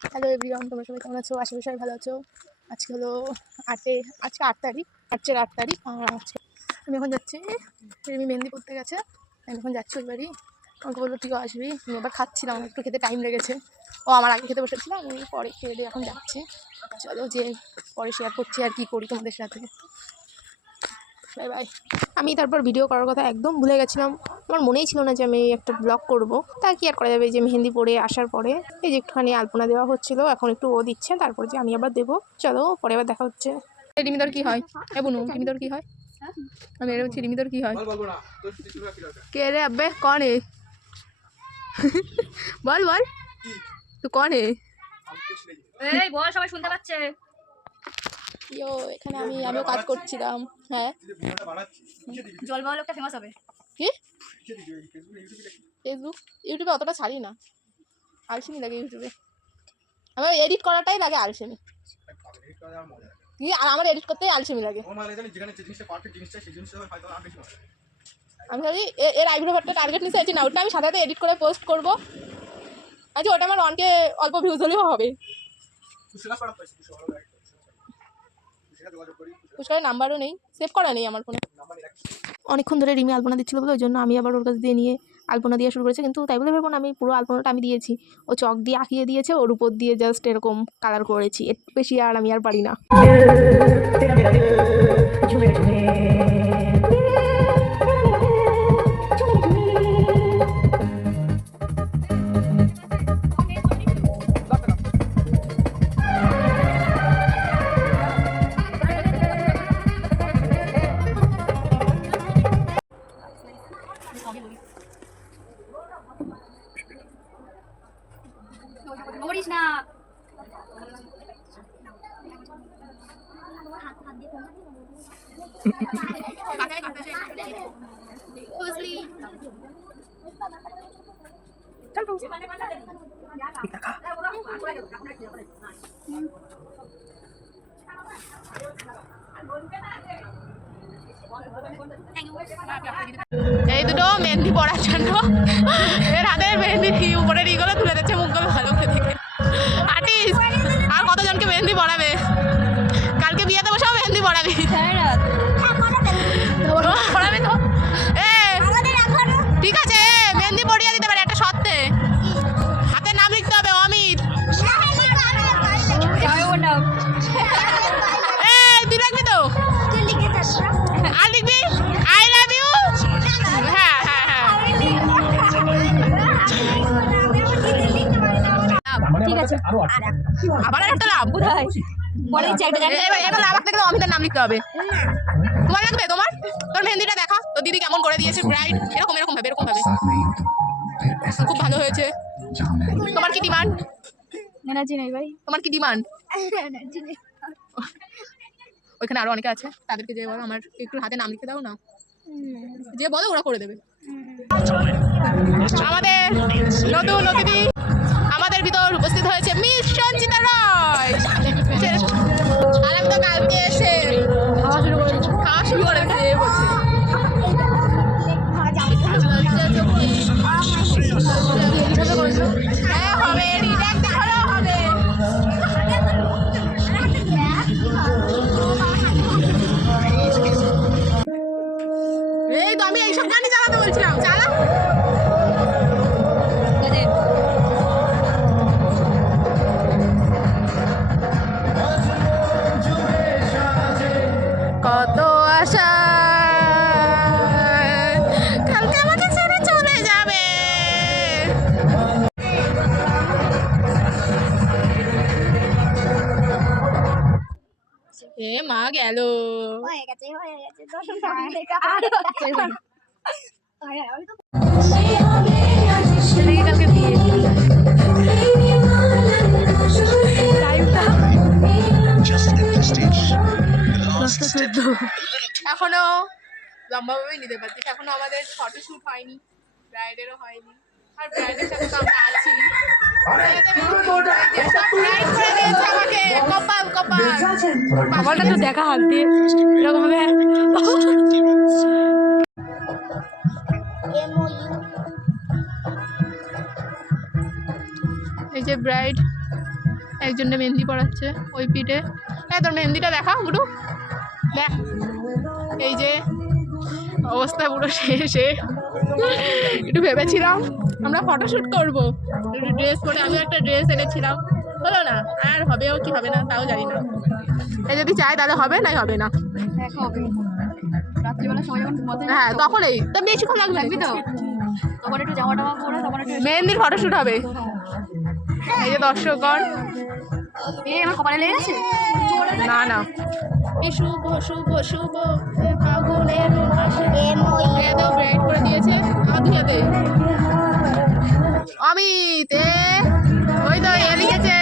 Hello everyone, তোমরা সবাই কেমন আছো? আশা করি সবাই ভালো আছো। আজকে হলো আজকে 8 তারিখ, মার্চের 8 তারিখ। আর আজকে আমি এখন যাচ্ছি, রিমি মেহেন্দি করতে গেছে, আমি এখন যাচ্ছি ওই বাড়ি। আমাকে বললো তুইও আসবি। আমি এবার খাচ্ছিলাম, আমার একটু খেতে টাইম লেগেছে। ও আমার আগে খেতে বসেছিলাম, আমি পরে খেয়ে দিয়ে এখন যাচ্ছি। চলো যে পরে শেয়ার করছি আর কি করি তোমাদের সাথে। Bye bye. আমি তারপর ভিডিও করার কথা একদম ভুলে গেছিলাম, আমার মনেই ছিল না যে আমি একটা ব্লগ করব। তা কি আর করা যাবে, যে মেহেন্দি পরে আসার পরে এই যে একটুখানি আলপনা দেওয়া হচ্ছিলো, এখন একটু ও দিচ্ছে, তারপর যে আমি আবার দেবো। চলো পরে আবার দেখা হচ্ছে। রিমিদর কি হয়? বুনু, রিমিদর কি হয়? আমি এর বলছি রিমিদর কি হয়? কে রে আব্বে, কন এ? বল বল, তুই কন এ? এই বল, সবাই শুনতে পাচ্ছে। ইয়ো, এখানে আমিও কাজ করছিলাম। হ্যাঁ, জল বাবা লোকটা ফেমাস হবে। কি ফেসবুক ইউটিউবে অতটা ছাড়ি না, আলসেমি লাগে ইউটিউবে। আমার এডিট করাটাই লাগে আলসেমি, কি আর আমার এডিট করতেই আলসেমি লাগে। আমি ভাবি এর আইব্রো ভাটটা টার্গেট নিচে আছে না, ওটা আমি সাথে সাথে এডিট করে পোস্ট করবো। আচ্ছা, ওটা আমার অনকে অল্প ভিউজ হলেও হবে। পুষ্করের নাম্বারও নেই, সেভ করা নেই আমার ফোনে। অনেকক্ষণ ধরে রিমি আলপনা দিচ্ছিল বলে ওই জন্য আমি আবার ওর কাছে দিয়ে নিয়ে আলপনা দিয়ে শুরু করেছে, কিন্তু তাই বলে ভেবো না আমি পুরো আলপনাটা আমি দিয়েছি। ও চক দিয়ে আঁকিয়ে দিয়েছে, ওর উপর দিয়ে জাস্ট এরকম কালার করেছি, এর বেশি আর আমি আর পারি না। বলিস না। এই দুটো মেহেন্দি পড়ার জন্য এর হাতের মেহেন্দি উপরের ইগুলো তুলে দিচ্ছে, মুখগুলো ভালো করে দেখে। আর্টিস্ট আর কতজনকে মেহেন্দি পড়াবে? কালকে বিয়েতে বসেও মেহেন্দি পড়াবি? পড়াবে তো? ঠিক আছে, মেহেন্দি পড়িয়ে দিতে পারে একটা শর্তে, হাতের নাম লিখতে হবে অমিত। তুই লিখবি তো? আর লিখবি আই লাভ ইউ। হ্যাঁ হ্যাঁ হ্যাঁ, ঠিক আছে। আবার একটা লাভ কোথায়? এবার লাভ থাকলে অমিতের নাম লিখতে হবে। তোমার লাগবে? তোর মেহেন্দিটা দেখা, তোর দিদি কেমন করে দিয়েছে ব্রাইড, এরকম এরকম ভাবে খুব ভালো হয়েছে। তোমার কি ডিমান্ড? এনার্জি নেই ভাই। তোমার কি ডিমান্ড? ওইখানে আরো অনেকে আছে, তাদেরকে যে বলো আমার একটু হাতে নাম লিখে দাও না, যে বলো ওরা করে দেবে। আমাদের নতুন অতিথি আমাদের ভিতর উপস্থিত হয়েছে মিস সঞ্চিতা রয়। আর আমি তো কালকে এসে খাওয়া শুরু করেছে বলছে। হ্যাঁ হবে, রিল্যাক্স দেখালেও হবে। এই তো আমি এইসব গানই চালাতে বলছিলাম, চালা। কত আশা কালকে আমাকে ছেড়ে চলে যাবে। এ মা গেল। কালকে বিয়ে এখনো লম্বাভাবেই নিতে পারছি, এখনো আমাদের ফটোশুট হয়নি, ব্রাইডেরও হয়নি, আর ব্রাইডের সাথে তো আমরা আছি। কপালটা তো দেখা হাত দিয়ে এরকম ভাবে। এই যে ব্রাইড একজনকে মেহেন্দি পড়াচ্ছে ওই পিঠে। হ্যাঁ, তোর মেহেন্দিটা দেখা গুরু, দেখ। এই যে অবস্থা পুরো শেষে। একটু ভেবেছিলাম আমরা ফটোশ্যুট করবো, একটু ড্রেস পরে, আমি একটা ড্রেস এনেছিলাম, হলো না। আর হবেও কি হবে না তাও জানি না। এ যদি চাই তাহলে হবে, নাই হবে না। হবে রাত্রিবেলা সবাই যখন ঘুমাতে যায়, হ্যাঁ, তখনই তো বেশিক্ষণ লাগবে তো তখন একটু জামা টামা পরে তখন একটু মেহেন্দির ফটোশ্যুট হবে। এই যে দর্শকগণ, আমার কপালে লেগে গেছে। না না, এই শুভ শুভ শুভ ফাগুনের মাসে এত ব্রাইট করে দিয়েছে আধিয়াতে। অমিত ওই তো এ লিখেছে।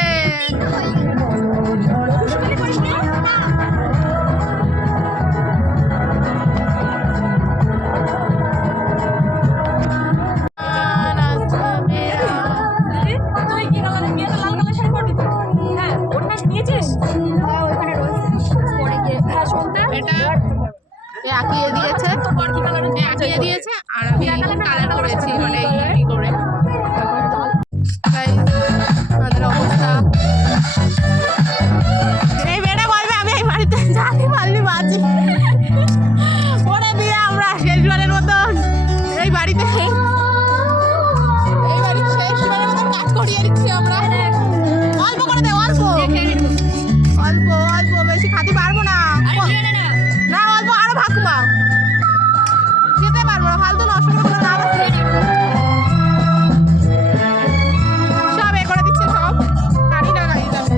তুই কি কালারের বিয়েতে লাল কালার শাড়ি পরবি তো? হ্যাঁ, ওটা নিয়েছিস? ওখানে রয়েছে পরে গিয়ে হ্যাঁ শুনতে এটা এ আঁকিয়ে দিয়েছে, তোর বর কি কালারের এ আঁকিয়ে দিয়েছে আর আমি কালার করেছি, মানে এই করে। Guys, আমাদের অবস্থা এই মেয়েটা বলবে আমি এই বাড়িতে জানি পারলি বাজি পরে দিয়ে আমরা শেষবারের মতন এই বাড়িতে শেষবারের মতন কাজ করিয়ে দিচ্ছি আমরা। অল্প করে দে, অল্প অল্প অল্প, বেশি খাতে পারবো না। না অল্প আরো ভাকুমা খেতে পারবো না, ফালতু নষ্ট করে কোনো লাভ আছে? সব এ করে দিচ্ছে, সব গাড়ি না গাড়ি যাবে।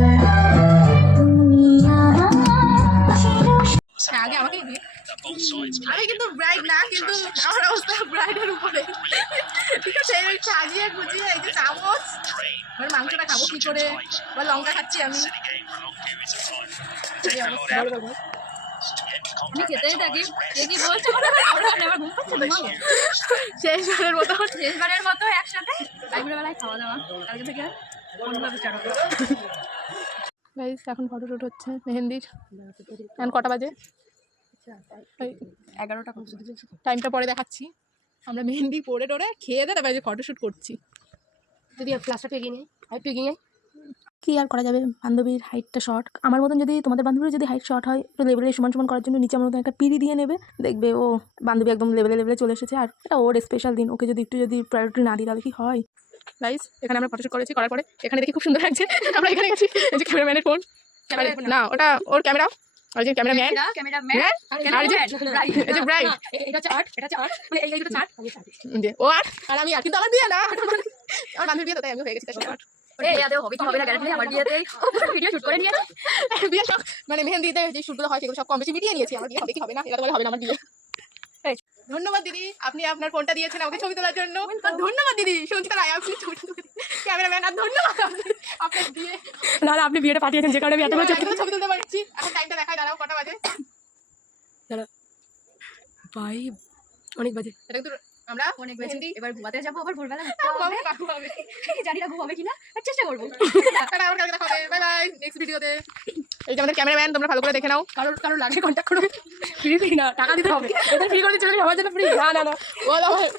আগে আমাকে দিয়ে, আমি কিন্তু ব্রাইড না, কিন্তু আমার অবস্থা ব্রাইডের উপরে। ঠিক আছে, এই সাজিয়ে গুজিয়ে এই যে চামচ, এবার মাংসটা খাবো কি করে, এবার লঙ্কা খাচ্ছি আমি। আমি খেতেই থাকি। কে কি বলছে বলে আমার ঘুম পাচ্ছে না। শেষবারের মতো শেষবারের মতো একসাথে বেলায় খাওয়া দাওয়া, কালকে থেকে অন্যভাবে চারো। গাইস এখন ফটোশুট হচ্ছে মেহেন্দির। এখন কটা বাজে? 11টা। টাইমটা পরে দেখাচ্ছি। আমরা মেহেন্দি পরে টোরে খেয়ে দিয়ে তারপরে ফটোশুট করছি। যদি ফ্লাশটা এগিয়ে নেই আর একটু এগিয়ে নেই। কি আর করা যাবে, বান্ধবীর হাইটটা শর্ট। আমার মতন যদি তোমাদের বান্ধবীর যদি হাইট শর্ট হয়, একটু লেভেলে সমান সমান করার জন্য নিচে আমার মতন একটা পিড়ি দিয়ে নেবে, দেখবে ও বান্ধবী একদম লেভেলে চলে এসেছে। আর এটা ওর স্পেশাল দিন, ওকে যদি একটু প্রায়োরিটি না দিই তাহলে কি হয়। গাইস এখানে আমরা ফটোশুট করেছি, করার পরে এখানে দেখি খুব সুন্দর লাগছে। আমরা এখানে গেছি, এই যে ক্যামেরাম্যানের ফোন, না ওটা ওর ক্যামেরা, আর যে ক্যামেরাম্যান আর এই যে ব্রাইড, এটা হচ্ছে আর্ট, এটা হচ্ছে আর্ট, মানে এই দুটো চার্ট যে ও আর আমি আর, কিন্তু আমার বিয়ে না, আমার বান্ধবীর বিয়ে তো, তাই আমি হয়ে গেছি তাই সব। এতেও হবে কি হবে না গ্যারান্টি নেই। আমার বিয়েতেই ভিডিও শুট করে নিয়েছে। বিয়ে সব মানে মেহেন্দিতে যে শুটগুলো হয় সেগুলো সব কম বেশি মিটিয়ে নিয়েছি। আমার বিয়ে হবে কি হবে না এটা তো বলে হবে না আমার বিয়ে। ধন্যবাদ দিদি, আপনি আপনার ফোনটা দিয়েছেন আমাকে ছবি তোলার জন্য। আর ধন্যবাদ দিদি সঞ্চিতা রায়, আপনি ছবি তুলতে ক্যামেরাম্যান, আর ধন্যবাদ আপনার বিয়ে, না আপনি বিয়েটা পাঠিয়েছেন যে কারণে আমি এতগুলো ছবি তুলতে পারছি। এখন টাইমটা দেখাই, দাঁড়াও কটা বাজে? ভাই অনেক বাজে। এটা কিন্তু আমরা অনেক বাজে। এবার ঘুমাতে যাবো, আবার ভোরবেলা হবে জানি না ঘুমাবে কিনা, চেষ্টা করবো। আবার কালকে দেখা হবে। বাই বাই, নেক্সট ভিডিওতে। এই যে আমাদের ক্যামেরাম্যান, তোমরা ভালো করে দেখে নাও। কারোর লাগলে কন্ট্যাক্ট করবে। ফ্রি না, টাকা দিতে হবে। এটা ফ্রি করে দিতে হবে, সবার জন্য ফ্রি। না ও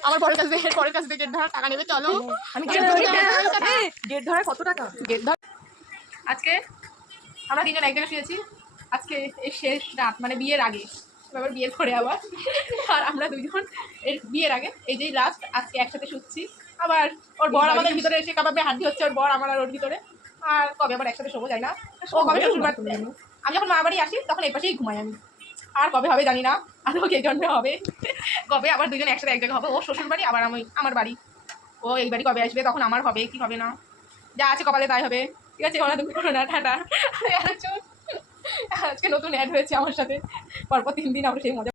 আমার পরের কাছ থেকে গেট ধরার টাকা নেবে, চলো। আমি গেট ধরার কত টাকা? গেট ধর। আজকে আমরা তিনজন এক জায়গায় শুয়েছি। আজকে এই শেষ রাত, মানে বিয়ের আগে, আবার বিয়ের পরে আবার, আর আমরা দুইজন এর বিয়ের আগে এই যে লাস্ট আজকে একসাথে শুচ্ছি। আবার ওর বর আমাদের ভিতরে এসে কাবাবে হাঁটি হচ্ছে, ওর বর আমার আর ওর ভিতরে। আর কবে আবার একসাথে শোবো যায় না। ও কবে শ্বশুরবাড়ি, আমি যখন মা বাড়ি আসি তখন এই পাশেই ঘুমাই আমি। আর কবে হবে জানি না, আর ও কে জন্মে হবে, কবে আবার দুজন একসাথে এক জায়গায় হবে। ও শ্বশুর বাড়ি, আবার আমি আমার বাড়ি। ও এই বাড়ি কবে আসবে, তখন আমার হবে কি হবে না, যা আছে কপালে তাই হবে। ঠিক আছে, ওরা তুমি করো না, টাটা। আজকে নতুন অ্যাড হয়েছে আমার সাথে, পরপর 3 দিন আমরা সেই মজা